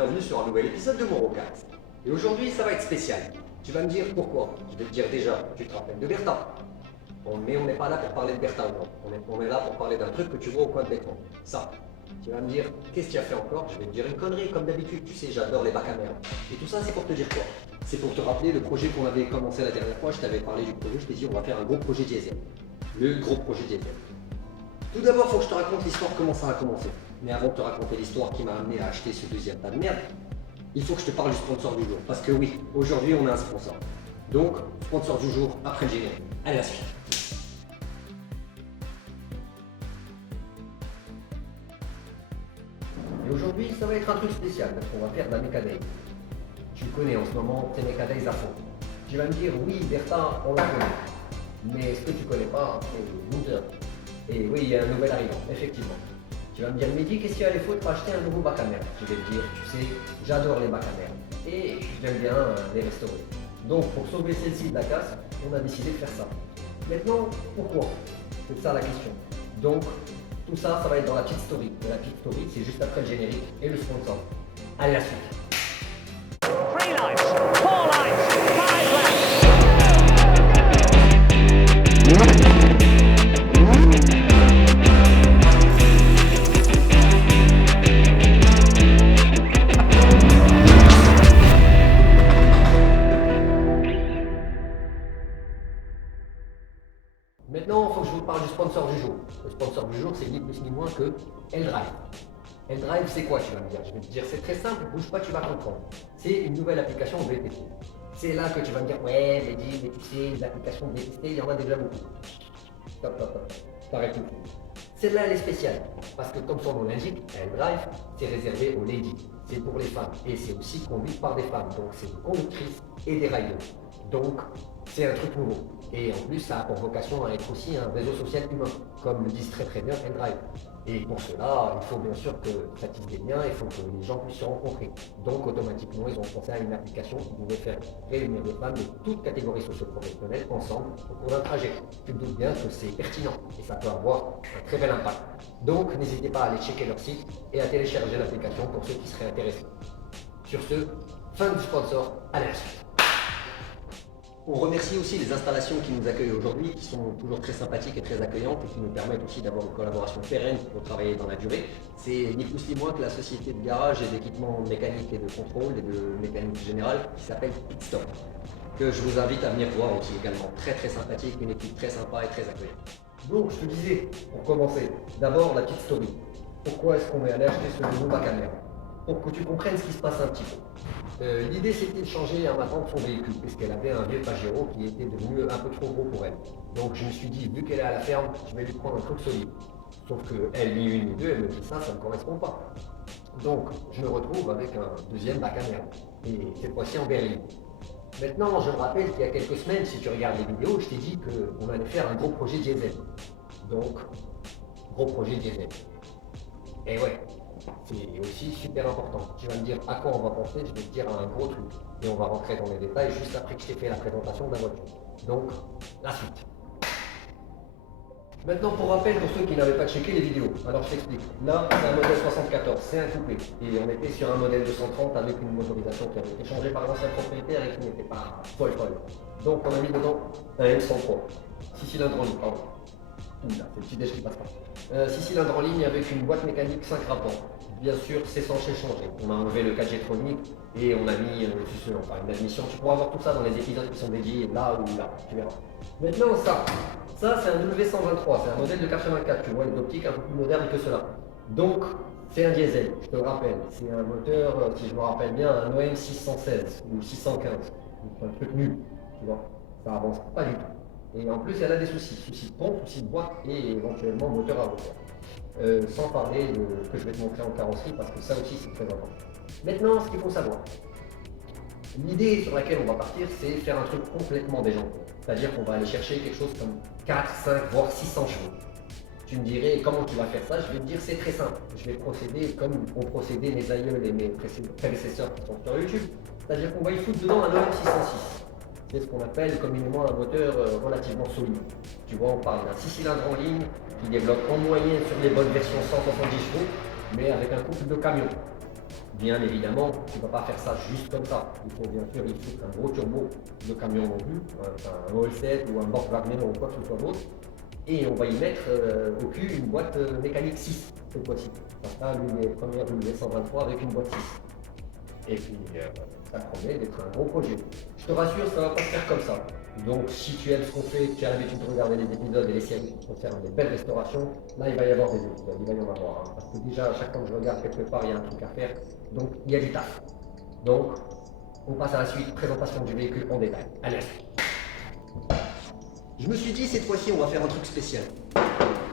bienvenue sur un nouvel épisode de Morocast. Et aujourd'hui, ça va être spécial. Tu vas me dire pourquoi. Je vais te dire déjà, tu te rappelles de Bertin. Mais on n'est pas là pour parler de Bertin, non. On est là pour parler d'un truc que tu vois au coin de l'écran. Ça. Tu vas me dire, qu'est-ce que tu as fait encore? Je vais te dire une connerie, comme d'habitude. Tu sais, j'adore les bacs à merde. Et tout ça, c'est pour te dire quoi? C'est pour te rappeler le projet qu'on avait commencé la dernière fois. Je t'avais parlé du projet, je t'ai dit, on va faire un gros projet diesel. Le gros projet diesel. Tout d'abord, il faut que je te raconte l'histoire, comment ça a commencé. Mais avant de te raconter l'histoire qui m'a amené à acheter ce deuxième tas de merde, il faut que je te parle du sponsor du jour. Parce que oui, aujourd'hui, on a un sponsor. Donc, sponsor du jour, après le générique. Allez, la suite. Et aujourd'hui, ça va être un truc spécial, parce qu'on va faire de la Mecha Days. Tu le connais en ce moment, c'est Mecha Days à fond. Tu vas me dire, oui, Bertin, on la connaît. Mais ce que tu connais pas, c'est Winter. Et oui, il y a un nouvel arrivant, effectivement. Tu vas me dire, Mehdi, qu'est-ce qu'il y a les fautes pour acheter un nouveau bac à merde? Je vais te dire, tu sais, j'adore les bacs à merde. Et j'aime bien les restaurer. Donc, pour sauver celle-ci de la casse, on a décidé de faire ça. Maintenant, pourquoi? C'est ça la question. Donc, tout ça, ça va être dans la petite story. Et la petite story, c'est juste après le générique et le sponsor. Allez, la suite. 3 lives, 4 lives, 5 left. Maintenant, il faut que je vous parle du sponsor du jour. Le sponsor du jour, c'est ni plus ni moins que L-Drive. L-Drive, c'est quoi, tu vas me dire? Je vais te dire, c'est très simple, bouge pas, tu vas comprendre. C'est une nouvelle application VTT. C'est là que tu vas me dire, ouais, mais tu sais, les applications VTT, il y en a déjà beaucoup. Stop, stop, stop. T'arrêtes tout. Celle-là, elle est spéciale. Parce que, comme son nom l'indique, L-Drive, c'est réservé aux ladies. C'est pour les femmes. Et c'est aussi conduit par des femmes. Donc, c'est des conductrices et des riders. Donc, c'est un truc nouveau. Et en plus, ça a pour vocation à être aussi un réseau social humain, comme le disent très très bien L-Drive. Et pour cela, il faut bien sûr que ça tisse des liens, il faut que les gens puissent se rencontrer. Donc automatiquement, ils ont pensé à une application qui pouvait faire réunir des femmes de toutes catégories socio-professionnelles ensemble au cours d'un trajet. Tu te doutes bien que c'est pertinent et ça peut avoir un très bel impact. Donc n'hésitez pas à aller checker leur site et à télécharger l'application pour ceux qui seraient intéressés. Sur ce, fin du sponsor, à la suite. On remercie aussi les installations qui nous accueillent aujourd'hui, qui sont toujours très sympathiques et très accueillantes et qui nous permettent aussi d'avoir une collaboration pérenne pour travailler dans la durée. C'est ni plus ni moins que la société de garage et d'équipement mécanique et de contrôle et de mécanique générale qui s'appelle Pitstop, que je vous invite à venir voir aussi également. Très très sympathique, une équipe très sympa et très accueillante. Donc je te disais, pour commencer, d'abord la petite story. Pourquoi est-ce qu'on est allé acheter ce nouveau bac à merde? Pour que tu comprennes ce qui se passe un petit peu. L'idée c'était de changer à ma tante son véhicule, puisqu'elle avait un vieux Pajero qui était devenu un peu trop gros pour elle. Donc je me suis dit, vu qu'elle est à la ferme, je vais lui prendre un truc solide. Sauf qu'elle, ni une ni deux, elle me dit ça ne me correspond pas. Donc je me retrouve avec un deuxième bac à merde, et cette fois-ci en berline. Maintenant, je me rappelle qu'il y a quelques semaines, si tu regardes les vidéos, je t'ai dit qu'on allait faire un gros projet diesel. Donc, gros projet diesel. Et ouais, c'est aussi super important. Tu vas me dire à quoi on va penser, je vais te dire à un gros truc. Et on va rentrer dans les détails juste après que je t'ai fait la présentation de la voiture. Donc, la suite. Maintenant, pour rappel, pour ceux qui n'avaient pas checké les vidéos, alors je t'explique. Là, c'est un modèle 74, c'est un coupé. Et on était sur un modèle 230 avec une motorisation qui avait été changée par l'ancien propriétaire et qui n'était pas folle. Donc, on a mis dedans un M103. 6 cylindres en ligne, pardon. Oula, c'est le petit déj qui passe pas. 6 cylindres en ligne avec une boîte mécanique 5 rapports. Bien sûr, c'est censé changer. On a enlevé le 4G tronique et on a mis une admission. Tu pourras voir tout ça dans les épisodes qui sont dédiés là ou là, tu verras. Maintenant, ça c'est un W123, c'est un modèle de 84. Tu vois, une optique un peu plus moderne que cela. Donc, c'est un diesel, je te le rappelle. C'est un moteur, si je me rappelle bien, un OM 616 ou 615. Un truc nul, tu vois. Ça avance pas du tout. Et en plus, elle a des soucis de pompe, soucis de boîte et éventuellement moteur à moteur. Sans parler de ce que je vais te montrer en carrosserie parce que ça aussi c'est très important. Maintenant, ce qu'il faut savoir, l'idée sur laquelle on va partir, c'est faire un truc complètement déjanté. C'est-à-dire qu'on va aller chercher quelque chose comme 4, 5, voire 600 chevaux. Tu me dirais comment tu vas faire ça? Je vais te dire c'est très simple. Je vais procéder comme ont procédé mes aïeuls et mes prédécesseurs qui sont sur YouTube. C'est-à-dire qu'on va y foutre dedans un OM 606. C'est ce qu'on appelle communément un moteur relativement solide. Tu vois, on parle d'un 6 cylindres en ligne qui développe en moyenne sur les bonnes versions 170 chevaux, mais avec un couple de camion. Bien évidemment, tu ne vas pas faire ça juste comme ça. Il faut bien sûr y foutre un gros turbo de camion non plus, un OL7 ou un Borg Wagner ou quoi que ce soit d'autre. Et on va y mettre au cul une boîte mécanique 6 cette fois-ci. Ça sera l'une des premières W123 avec une boîte 6. Et puis ça promet d'être un gros projet. Je te rassure, ça ne va pas se faire comme ça. Donc si tu aimes ce qu'on fait, tu as l'habitude de regarder les épisodes et les séries qui concernent les belles restaurations, là il va y avoir des épisodes, il va y en avoir. Hein, parce que déjà à chaque fois que je regarde quelque part, il y a un truc à faire. Donc il y a du taf. Donc on passe à la suite, présentation du véhicule en détail. Allez. Je me suis dit cette fois-ci on va faire un truc spécial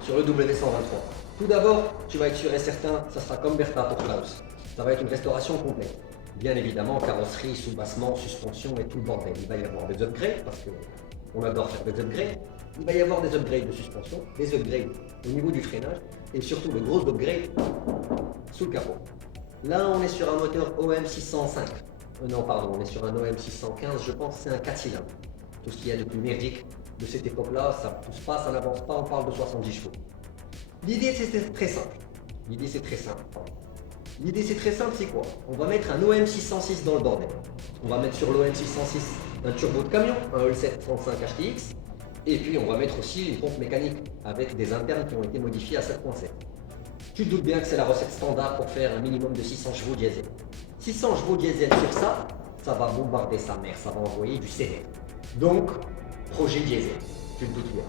sur le W123. Tout d'abord, tu vas être sûr et certain, ça sera comme Bertha pour Klaus. Ça va être une restauration complète. Bien évidemment, carrosserie, sous-bassement, suspension et tout le bordel. Il va y avoir des upgrades, parce qu'on adore faire des upgrades. Il va y avoir des upgrades de suspension, des upgrades au niveau du freinage, et surtout le gros upgrade sous le capot. Là, on est sur un moteur OM 605. Non, pardon, on est sur un OM 615, je pense que c'est un 4 cylindres. Tout ce qu'il y a de plus merdique de cette époque-là, ça ne pousse pas, ça n'avance pas, on parle de 70 chevaux. L'idée, c'est très simple. L'idée, c'est très simple, c'est quoi? On va mettre un OM 606 dans le bordel. On va mettre sur l'OM 606 un turbo de camion, un All7 35 HTX, et puis on va mettre aussi une pompe mécanique avec des internes qui ont été modifiés à 7.7. Tu te doutes bien que c'est la recette standard pour faire un minimum de 600 chevaux diesel. 600 chevaux diesel sur ça, ça va bombarder sa mère, ça va envoyer du CD. Donc, projet diesel, tu te doutes bien.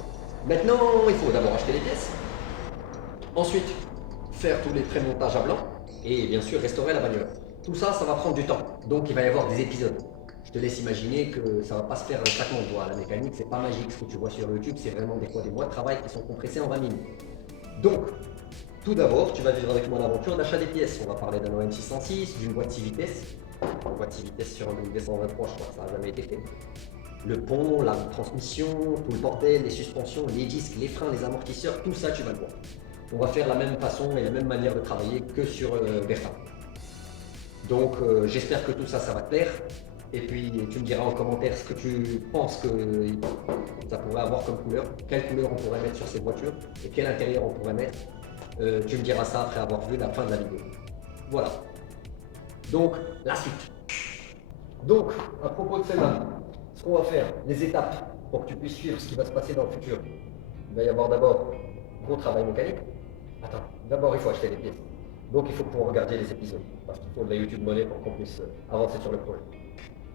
Maintenant, il faut d'abord acheter les pièces. Ensuite, faire tous les prémontages à blanc. Et bien sûr restaurer la bagnole. Tout ça, ça va prendre du temps. Donc il va y avoir des épisodes. Je te laisse imaginer que ça ne va pas se faire un claquement de doigts. La mécanique, c'est pas magique. Ce que tu vois sur YouTube, c'est vraiment des fois des mois de travail qui sont compressés en 20 minutes. Donc, tout d'abord, tu vas vivre avec moi l'aventure d'achat des pièces. On va parler d'un OM 606, d'une boîte 6 vitesses. Une boîte 6 vitesses sur un W123, je crois que ça n'a jamais été fait. Le pont, la transmission, tout le bordel, les suspensions, les disques, les freins, les amortisseurs, tout ça, tu vas le voir. On va faire la même façon et la même manière de travailler que sur Bertha. Donc j'espère que tout ça, ça va te plaire. Et puis tu me diras en commentaire ce que tu penses que ça pourrait avoir comme couleur, quelle couleur on pourrait mettre sur cette voiture et quel intérieur on pourrait mettre. Tu me diras ça après avoir vu la fin de la vidéo. Voilà. Donc la suite. Donc à propos de celle-là, ce qu'on va faire, les étapes pour que tu puisses suivre ce qui va se passer dans le futur. Il va y avoir d'abord gros travail mécanique. Attends, d'abord il faut acheter les pièces. Donc il faut que vous regardiez les épisodes, parce qu'il faut de la YouTube monnaie pour qu'on puisse avancer sur le projet.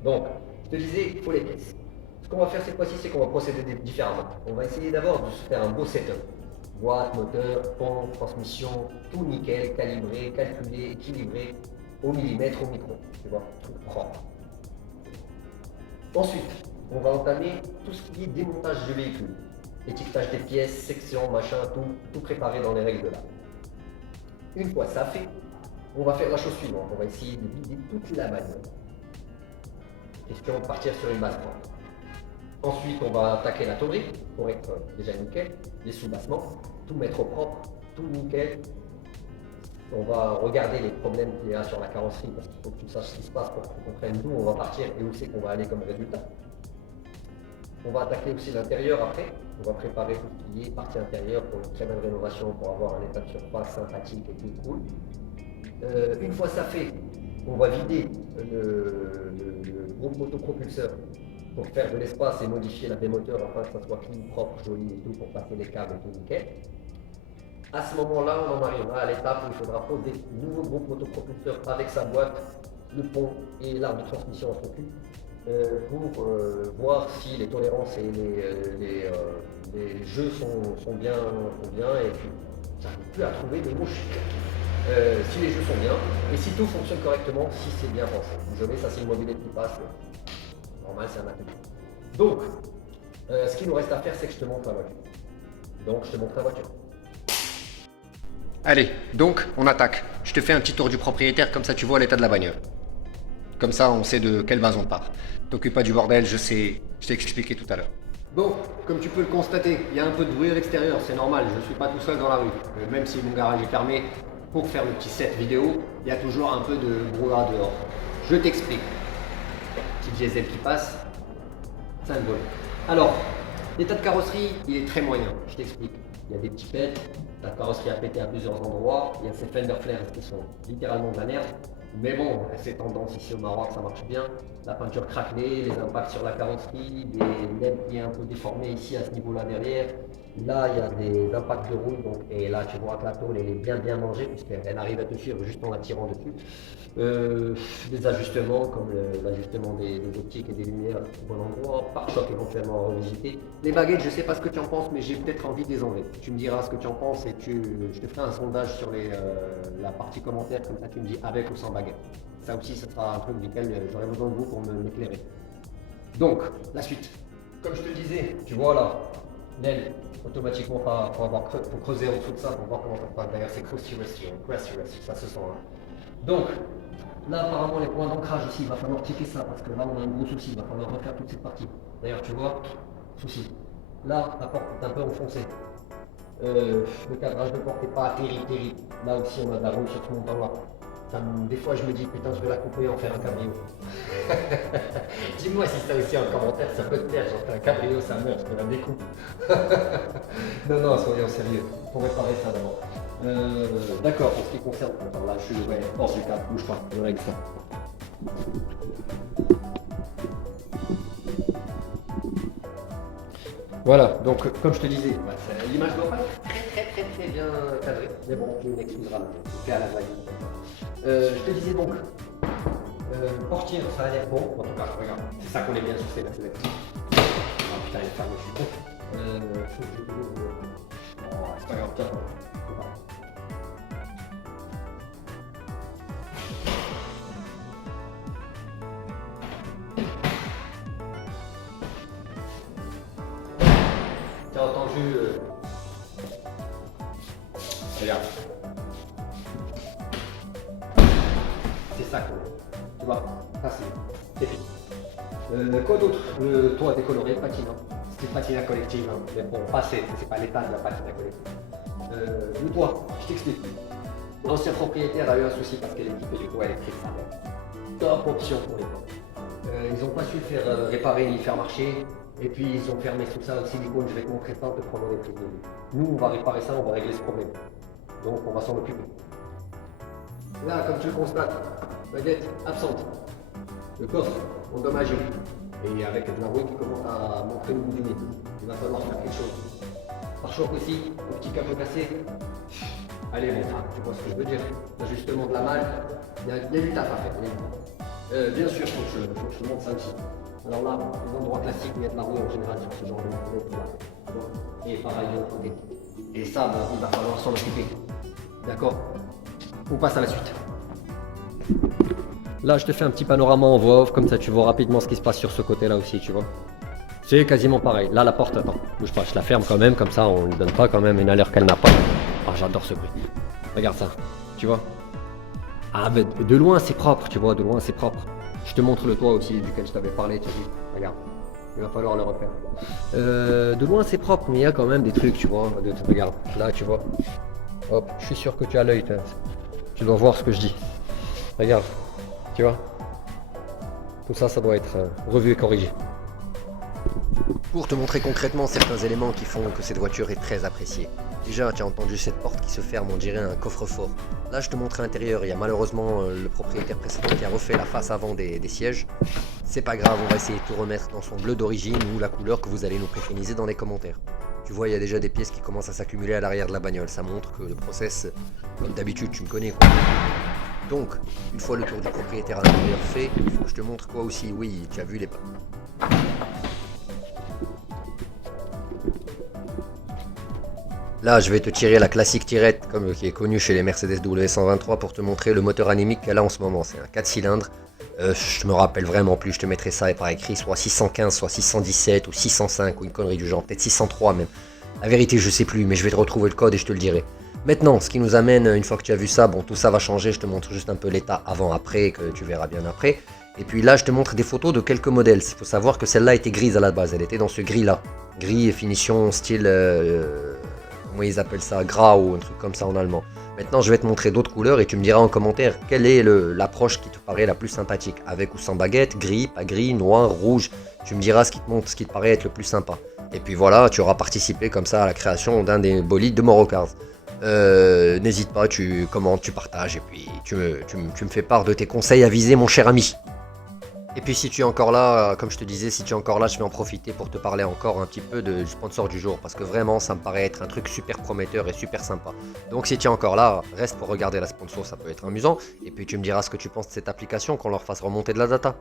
Donc, je te disais, il faut les pièces. Ce qu'on va faire cette fois-ci, c'est qu'on va procéder différemment. On va essayer d'abord de se faire un beau setup. Boîte, moteur, pompe, transmission, tout nickel, calibré, calculé, équilibré, au millimètre, au micron. Tu vois, tout propre. Ensuite, on va entamer tout ce qui est démontage du véhicule. Étiquetage des pièces, sections, machin, tout préparé dans les règles de l'art. Une fois ça fait, on va faire la chose suivante. On va essayer de vider toute la bagnole. Question de partir sur une base propre. Ensuite, on va attaquer la tôlerie pour être déjà nickel, les sous-bassements, tout mettre au propre, tout nickel. On va regarder les problèmes qu'il y a sur la carrosserie parce qu'il faut que tu saches ce qui se passe pour que tu comprennes d'où on va partir et où c'est qu'on va aller comme résultat. On va attaquer aussi l'intérieur après. On va préparer tout ce qui est partie intérieure pour une très belle rénovation pour avoir un état de surface sympathique et tout cool. Une fois ça fait, on va vider le groupe motopropulseur pour faire de l'espace et modifier la démoteur afin que ça soit clean, propre, joli et tout pour passer les câbles et tout nickel. À ce moment-là, on en arrivera à l'étape où il faudra poser le nouveau groupe motopropulseur avec sa boîte, le pont et l'arbre de transmission en son cul pour voir si les tolérances et les jeux sont bien et puis j'arrive plus à trouver des mots chics. Si les jeux sont bien et si tout fonctionne correctement, si c'est bien pensé. Désolé, ça c'est une mobilette qui passe. Normal, c'est un atelier. Donc, ce qu'il nous reste à faire, c'est que je te montre la voiture. Donc, je te montre la voiture. Allez, donc on attaque. Je te fais un petit tour du propriétaire, comme ça tu vois l'état de la bagnole. Comme ça on sait de quelle base on part. T'occupe pas du bordel, je sais, je t'ai expliqué tout à l'heure. Bon, comme tu peux le constater, il y a un peu de bruit à l'extérieur, c'est normal, je ne suis pas tout seul dans la rue. Même si mon garage est fermé, pour faire le petit set vidéo, il y a toujours un peu de brouhaha dehors. Je t'explique. Petit diesel qui passe, ça ne vole. Alors, l'état de carrosserie, il est très moyen, je t'explique. Il y a des petits pets, la carrosserie a pété à plusieurs endroits, il y a ces fender flares qui sont littéralement de la merde. Mais bon, c'est tendance ici au Maroc, ça marche bien. La peinture craquelée, les impacts sur la carrosserie, des LED qui est un peu déformé ici à ce niveau-là derrière. Là, il y a des impacts de rouille, donc, et là, tu vois que la tôle, elle est bien mangée, puisqu'elle arrive à te suivre juste en la tirant dessus. Des ajustements, comme l'ajustement des optiques et des lumières au bon endroit, pare-choc éventuellement à revisiter. Les baguettes, je ne sais pas ce que tu en penses, mais j'ai peut-être envie de les enlever. Tu me diras ce que tu en penses et je te ferai un sondage sur la partie commentaire, comme ça tu me dis avec ou sans baguette. Ça aussi, ce sera un truc duquel j'aurai besoin de vous pour m'éclairer. Donc, la suite. Comme je te disais, tu vois là, l'aile, automatiquement, pour creuser en dessous de ça, pour voir comment ça se passe. D'ailleurs, c'est crusty rusty, ça se sent. Hein. Donc, là, apparemment, les points d'ancrage aussi, il va falloir checker ça, parce que là, on a un gros souci, il va falloir refaire toute cette partie. D'ailleurs, tu vois, souci. Là, la porte est un peu enfoncée. Le cadrage de porte n'est pas terrible. Là aussi, on a de la rouille sur ce montant-là. Des fois, je me dis, putain, je vais la couper et en faire un cabrio. Dis-moi si ça aussi en commentaire, ça peut te plaire. J'en fais un cabrio, ça meurt, je te la découpe. non, soyons sérieux. Pour réparer ça d'abord. D'accord, pour ce qui concerne. Attends, là, je suis hors du cadre, bouge pas, je règle ça. Voilà, donc comme je te disais, l'image doit pas être très bien cadrée. Mais bon, tu m'excuseras, c'est à la vague. Je te disais donc, portière, ça a l'air bon. En tout cas, regarde, c'est ça qu'on est bien sur ces Mercedes. Ah putain, elle est fermée, je suis con. Faut que je te dise. Oh, c'est pas grave, tiens. T'as entendu regarde. C'est ça qu'on tu vois, ça c'est fini. Quoi d'autre? Le toit décoloré, patinant. C'était patinage collective, hein. Mais bon, pas c'est pas l'état de la patinage collective. Le toit, je t'explique. L'ancien propriétaire a eu un souci parce qu'elle est équipée du toit électrique. Top option pour les toits. Ils n'ont pas su le faire réparer ni faire marcher. Et puis ils ont fermé tout ça au silicone, je vais te montrer ça, te prendre des prises de vue. Nous, on va réparer ça, on va régler ce problème. Donc on va s'en occuper. Là, comme tu le constates, baguette absente. Le coffre endommagé. Et avec de la rouille qui commence à montrer le bout du nez. Il va falloir faire quelque chose. Pare-choc aussi, au petit câble cassé. Allez, bon, tu vois ce que je veux dire. L'ajustement de la malle, il y a du taf à faire. Bien sûr, faut que je te montre ça aussi. Alors là, les endroits classiques où il y a de la rouille en général sur ce genre de matériel. Et pareil de l'autre côté. Et ça, bon, il va falloir s'en occuper. D'accord? On passe à la suite. Là, je te fais un petit panorama en voix off, comme ça tu vois rapidement ce qui se passe sur ce côté-là aussi, tu vois. C'est quasiment pareil. Là, la porte, attends, bouge pas, je la ferme quand même, comme ça on ne donne pas quand même une allure qu'elle n'a pas. Ah, j'adore ce bruit. Regarde ça, tu vois. Ah, mais de loin c'est propre, tu vois, de loin c'est propre. Je te montre le toit aussi duquel je t'avais parlé, tu as vu. Regarde, il va falloir le refaire. De loin c'est propre, mais il y a quand même des trucs, tu vois. Regarde, là, tu vois. Hop, je suis sûr que tu as l'œil, tu dois voir ce que je dis. Regarde, tu vois. Tout ça, ça doit être revu et corrigé. Pour te montrer concrètement certains éléments qui font que cette voiture est très appréciée. Déjà, tu as entendu cette porte qui se ferme, on dirait un coffre-fort. Là, je te montre l'intérieur, il y a malheureusement le propriétaire précédent qui a refait la face avant des sièges. C'est pas grave, on va essayer de tout remettre dans son bleu d'origine ou la couleur que vous allez nous préconiser dans les commentaires. Tu vois, il y a déjà des pièces qui commencent à s'accumuler à l'arrière de la bagnole, ça montre que le process, comme d'habitude, tu me connais quoi. Donc, une fois le tour du propriétaire à l'intérieur fait, il faut que je te montre quoi aussi, oui, tu as vu les pas. Là, je vais te tirer la classique tirette, comme qui est connue chez les Mercedes W123 pour te montrer le moteur animique qu'elle a en ce moment. C'est un 4 cylindres. Je me rappelle vraiment plus, je te mettrai ça par écrit, soit 615, soit 617 ou 605 ou une connerie du genre, peut-être 603 même. La vérité, je sais plus, mais je vais te retrouver le code et je te le dirai. Maintenant, ce qui nous amène, une fois que tu as vu ça, bon, tout ça va changer, je te montre juste un peu l'état avant-après, que tu verras bien après. Et puis là, je te montre des photos de quelques modèles. Il faut savoir que celle-là était grise à la base, elle était dans ce gris-là. Gris et finition style... comment ils appellent ça, gras ou un truc comme ça en allemand. Maintenant, je vais te montrer d'autres couleurs et tu me diras en commentaire quelle est l'approche qui te paraît la plus sympathique, avec ou sans baguette, gris, pas gris, noir, rouge. Tu me diras ce qui te paraît être le plus sympa. Et puis voilà, tu auras participé comme ça à la création d'un des bolides de Morocars. N'hésite pas, tu commentes, tu partages et puis tu me fais part de tes conseils avisés, mon cher ami. Et puis si tu es encore là, comme je te disais, si tu es encore là, je vais en profiter pour te parler encore un petit peu du sponsor du jour, parce que vraiment ça me paraît être un truc super prometteur et super sympa. Donc si tu es encore là, reste pour regarder la sponsor, ça peut être amusant, et puis tu me diras ce que tu penses de cette application, qu'on leur fasse remonter de la data.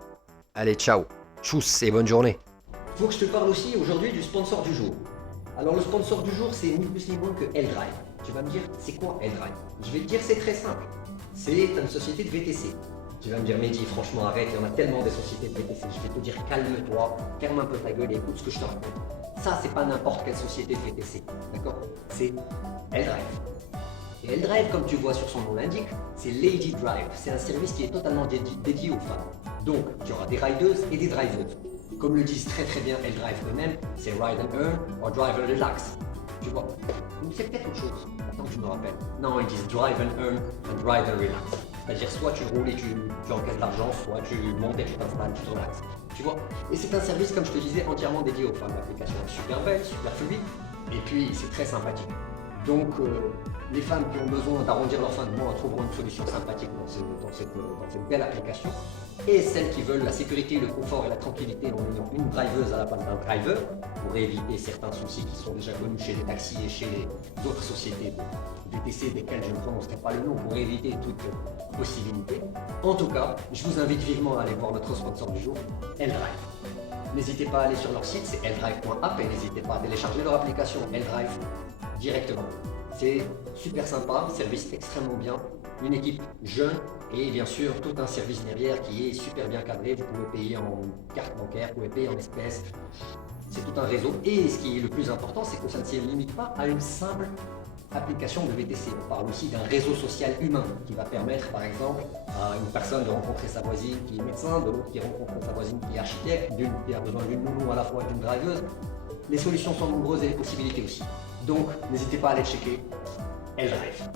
Allez, ciao, tchuss et bonne journée. Il faut que je te parle aussi aujourd'hui du sponsor du jour. Alors le sponsor du jour, c'est ni plus ni moins que L-Drive. Tu vas me dire, c'est quoi L-Drive? Je vais te dire, c'est très simple. C'est une société de VTC. Tu vas me dire, Mehdi, franchement, arrête, il y en a tellement des sociétés de VTC. Je vais te dire, calme-toi, ferme un peu ta gueule et écoute ce que je te raconte. Ça, c'est pas n'importe quelle société de VTC, d'accord? C'est L-Drive. Et L-Drive, comme tu vois sur son nom l'indique, c'est Lady Drive. C'est un service qui est totalement dédié aux femmes. Donc, tu auras des rideuses et des driveuses. Comme le disent très très bien L-Drive eux-mêmes, c'est Ride and Earn ou Drive and Relax. Tu vois? Donc c'est peut-être autre chose. Attends que je me rappelle. Non, ils disent Drive and Earn and Ride and Relax. C'est-à-dire soit tu roules et tu encaisses de l'argent, soit tu montes et tu t'installes, tu te relaxes. Tu vois? Et c'est un service, comme je te disais, entièrement dédié aux femmes. L'application est super belle, super fluide, et puis c'est très sympathique. Donc les femmes qui ont besoin d'arrondir leur fin de mois trouveront une solution sympathique dans cette belle application. Et celles qui veulent la sécurité, le confort et la tranquillité en ayant une driveuse à la place d'un driver, pour éviter certains soucis qui sont déjà connus chez les taxis et chez les autres sociétés de VTC desquelles je ne prononcerai pas le nom pour éviter toute possibilité. En tout cas, je vous invite vivement à aller voir notre sponsor du jour, L-Drive. N'hésitez pas à aller sur leur site, c'est ldrive.app, et n'hésitez pas à télécharger leur application L-Drive directement. C'est super sympa, service extrêmement bien, une équipe jeune et bien sûr tout un service derrière qui est super bien cadré. Vous pouvez payer en carte bancaire, vous pouvez payer en espèces, c'est tout un réseau. Et ce qui est le plus important, c'est que ça ne se limite pas à une simple application de VTC. On parle aussi d'un réseau social humain qui va permettre par exemple à une personne de rencontrer sa voisine qui est médecin, de l'autre qui rencontre sa voisine qui est architecte, d'une qui a besoin d'une nounou à la fois d'une driveuse. Les solutions sont nombreuses et les possibilités aussi. Donc n'hésitez pas à aller checker L-Drive.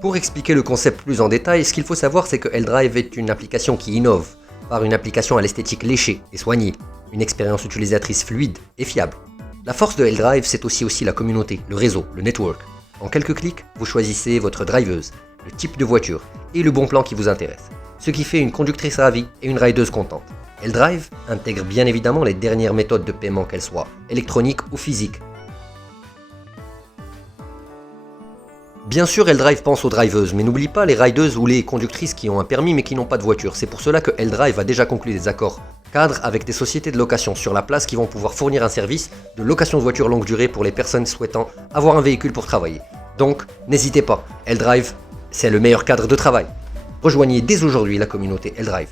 Pour expliquer le concept plus en détail, ce qu'il faut savoir, c'est que L-Drive est une application qui innove par une application à l'esthétique léchée et soignée, une expérience utilisatrice fluide et fiable. La force de L-Drive, c'est aussi la communauté, le réseau, le network. En quelques clics, vous choisissez votre driveuse, le type de voiture et le bon plan qui vous intéresse, ce qui fait une conductrice ravie et une rideuse contente. L-Drive intègre bien évidemment les dernières méthodes de paiement, qu'elles soient électroniques ou physiques. Bien sûr, L-Drive pense aux driveuses, mais n'oublie pas les rideuses ou les conductrices qui ont un permis mais qui n'ont pas de voiture. C'est pour cela que L-Drive a déjà conclu des accords cadres avec des sociétés de location sur la place qui vont pouvoir fournir un service de location de voiture longue durée pour les personnes souhaitant avoir un véhicule pour travailler. Donc, n'hésitez pas, L-Drive, c'est le meilleur cadre de travail. Rejoignez dès aujourd'hui la communauté L-Drive.